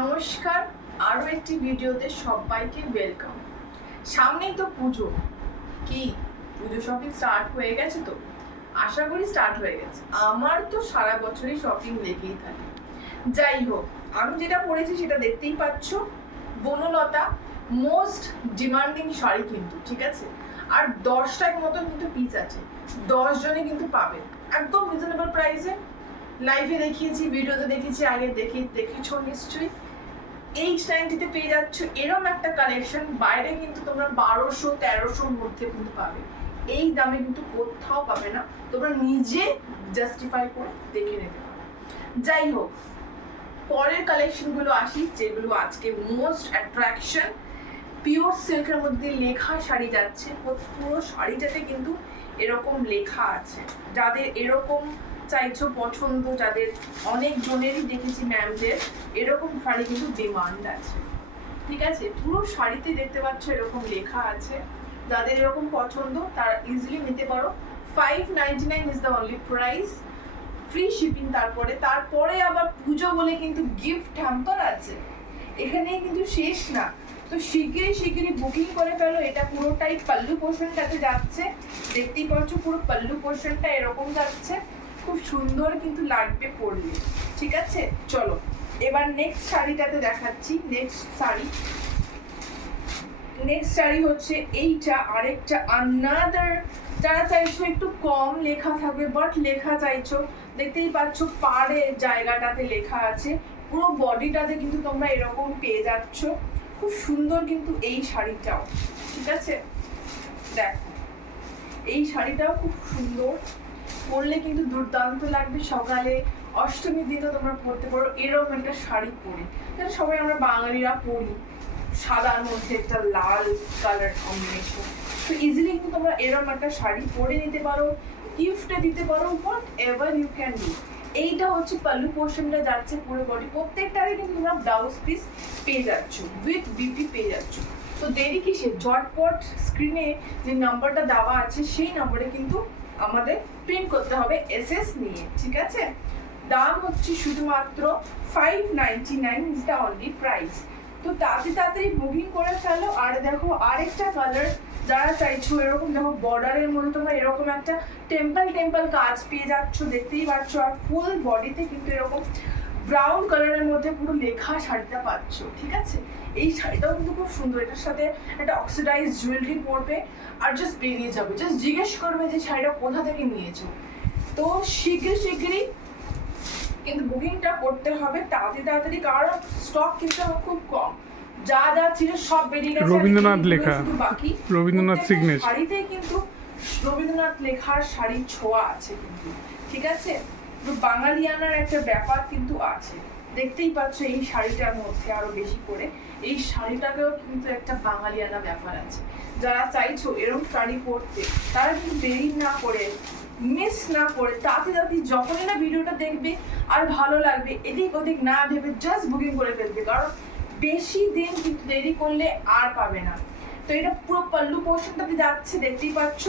নমস্কার, আরও একটি ভিডিওতে সবাইকে ওয়েলকাম। সামনেই তো পুজো, কি পুজো শপিং স্টার্ট হয়ে গেছে? তো আশা করি স্টার্ট হয়ে গেছে। আমার তো সারা বছরই শপিং লেগেই থাকে। যাই হোক, আমি যেটা পরেছি সেটা দেখতেই পাচ্ছ, বনলতা মোস্ট ডিমান্ডিং শাড়ি কিন্তু, ঠিক আছে? আর 10টার মতন কিন্তু পিস আছে, 10 জনে কিন্তু পাবে একদম রিজনেবল প্রাইসে। লাইভে দেখিয়েছি, ভিডিওতে দেখেছি, আগে দেখেছো নিশ্চয়ই। H90-তে পেয়ে যাচ্ছ এরকম একটা কালেকশন। বাইরে কিন্তু তোমরা 1200-1300-র মধ্যে কিন্তু পাবে, এই দামে কিন্তু কোথাও পাবে না। তোমরা নিজে জাস্টিফাই করে দেখে নিতে পারো। যাই হোক, পরের কালেকশনগুলো আসি, যেগুলো আজকে মোস্ট অ্যাট্রাকশন। পিওর সিল্কের মধ্যে লেখা শাড়ি যাচ্ছে, পুরো শাড়িটাতে কিন্তু এরকম লেখা আছে। যাদের এরকম চাইছো পছন্দ, যাদের অনেক জনেরই দেখেছি ম্যামদের এরকম শাড়ি কিন্তু ডিমান্ড আছে, ঠিক আছে? পুরো শাড়িতে দেখতে পাচ্ছ এরকম লেখা আছে। যাদের এরকম পছন্দ তারা ইজিলি নিতে পারো। 599 is the only price, free shipping. তারপরে আবার পুজো বলে কিন্তু গিফট হ্যাম্পার আছে। এখানেই কিন্তু শেষ না, তো শিগগিরই বুকিং করে ফেলো। এটা পুরোটাই পাল্লু পোর্শনটাতে যাচ্ছে, দেখতেই পাচ্ছ পুরো পাল্লু পোর্শনটা এরকম যাচ্ছে। খুব সুন্দর কিন্তু লাগবে পরলে, ঠিক আছে? চলো এবার নেক্সট শাড়িটাতে দেখাচ্ছি। নেক্সট শাড়ি হচ্ছে এইটা, আরেকটা আনাদার। যারা চাইছো একটু কম লেখা থাকবে বাট লেখা চাইছো, দেখতেই পাচ্ছ পাড়ে জায়গাটাতে লেখা আছে, পুরো বডিটাতে কিন্তু তোমরা এরকম পেয়ে যাচ্ছ। খুব সুন্দর কিন্তু এই শাড়িটাও, ঠিক আছে? দেখো এই শাড়িটাও খুব সুন্দর, পরলে কিন্তু দুর্দান্ত লাগবে। সকালে অষ্টমীর দিনও তোমরা পরতে পারো এরকম একটা শাড়ি পরে, যেটা সবাই আমরা বাঙালিরা পরি, সাদার মধ্যে একটা লাল কালার কম্বিনেশন। তো ইজিলি কিন্তু তোমরা এরকম একটা শাড়ি পরে নিতে পারো, গিফটে দিতে পারো, whatever you can do. এইটা হচ্ছে পাল্লু পোর্শনটা যাচ্ছে পুরো বডি, প্রত্যেকটারই কিন্তু তোমরা ব্লাউজ পিস পেয়ে যাচ্ছ, উইথ বিপি পেয়ে যাচ্ছ। তো দেরি কিসে, ঝটপট স্ক্রিনে যে নাম্বারটা দেওয়া আছে সেই নাম্বারে কিন্তু আমাদের প্রিন্ট করতে হবে SS নিয়ে, ঠিক আছে? দাম হচ্ছে শুধুমাত্র 599 ইজ দ্য অনলি প্রাইস। তো তাড়াতাড়ি বুকিং করে ফেলো। আর দেখো আরেকটা কালার, যারা চাইছো এরকম, দেখো বর্ডারের মধ্যে তোমরা এরকম একটা টেম্পল কাজ পেয়ে যাচ্ছ, দেখতেই পাচ্ছ। আর ফুল বডিতে কিন্তু এরকম ব্রাউন কালারের মধ্যে পুরো লেখা শাড়িটা পাচ্ছ, ঠিক আছে? এই শাড়িটাও কিন্তু খুব সুন্দর। এটার সাথে একটা অক্সিডাইজ জুয়েলারি পরবে আর জাস্ট বেরিয়ে যাবে, জাস্ট জিজ্ঞেস করবে যে শাড়িটা কোথা থেকে নিয়েছো। তো শিগগিরই কিন্তু বুকিংটা করতে হবে তাড়াতাড়ি, কারণ স্টক কিন্তু খুব কম। যা ছিল সব বেরিয়ে গেছে। রবীন্দ্রনাথ লেখা, বাকি রবীন্দ্রনাথ সিগনেচার শাড়িতে কিন্তু রবীন্দ্রনাথ লেখার শাড়ির ছোঁয়া আছে কিন্তু, ঠিক আছে? তো বাঙালিয়ানার একটা ব্যাপার কিন্তু আছে, দেখতেই পাচ্ছ এই শাড়িটার মধ্যে আরো বেশি করে। এই শাড়িটাকেও কিন্তু একটা বাঙালিয়ানা ব্যাপার আছে। যারা চাইছো এরকম শাড়ি পরতে, তারা কিন্তু দেরি না করে, মিস না করে তাড়াতাড়ি যখনই না ভিডিওটা দেখবে আর ভালো লাগবে, এদিক ওদিক না ভেবে জাস্ট বুকিং করে ফেলবে, কারণ বেশি দিন কিন্তু দেরি করলে আর পাবে না। তো এটা পুরো পাল্লু পোর্শনটাতে যাচ্ছে, দেখতেই পাচ্ছ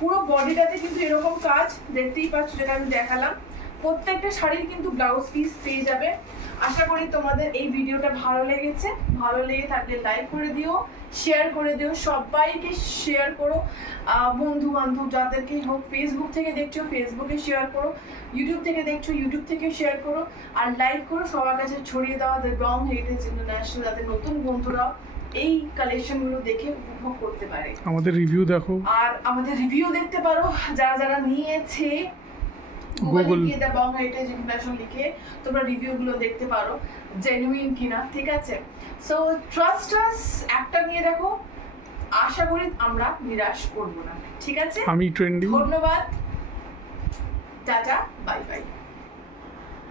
পুরো বডিটাতে কিন্তু এরকম কাজ, দেখতেই পাচ্ছ যেটা আমি দেখালাম। প্রত্যেকটা শাড়ির কিন্তু ব্লাউজ পিস পেয়ে যাবে। আশা করি তোমাদের এই ভিডিওটা ভালো লেগেছে। ভালো লেগে থাকলে লাইক করে দিও, শেয়ার করে দিও, সবাইকে শেয়ার করো, বন্ধু বান্ধব যাদেরকেই হোক। ফেসবুক থেকে দেখছো ফেসবুকে শেয়ার করো, ইউটিউব থেকে দেখছো ইউটিউব থেকে শেয়ার করো, আর লাইক করো, সবার কাছে ছড়িয়ে দেওয়া দ্য রং হেরিটেজ ইন্টারন্যাশনাল, যাতে নতুন বন্ধুরাও এই কালেকশনগুলো দেখে উপভোগ করতে পারে। আমাদের রিভিউ দেখো, আর আমাদের রিভিউ দেখতে পারো, যারা নিয়েছে গুগল গিয়ে দ্য রং হেরিটেজ ইন্টারন্যাশনাল লিখে তোমরা রিভিউগুলো দেখতে পারো জেনুইন কিনা, ঠিক আছে? সো ট্রাস্ট আস, একটা নিয়ে দেখো, আশা করি আমরা নিরাশ করব না, ঠিক আছে? আমি ট্রেন্ডিং। ধন্যবাদ, টাটা, বাই বাই।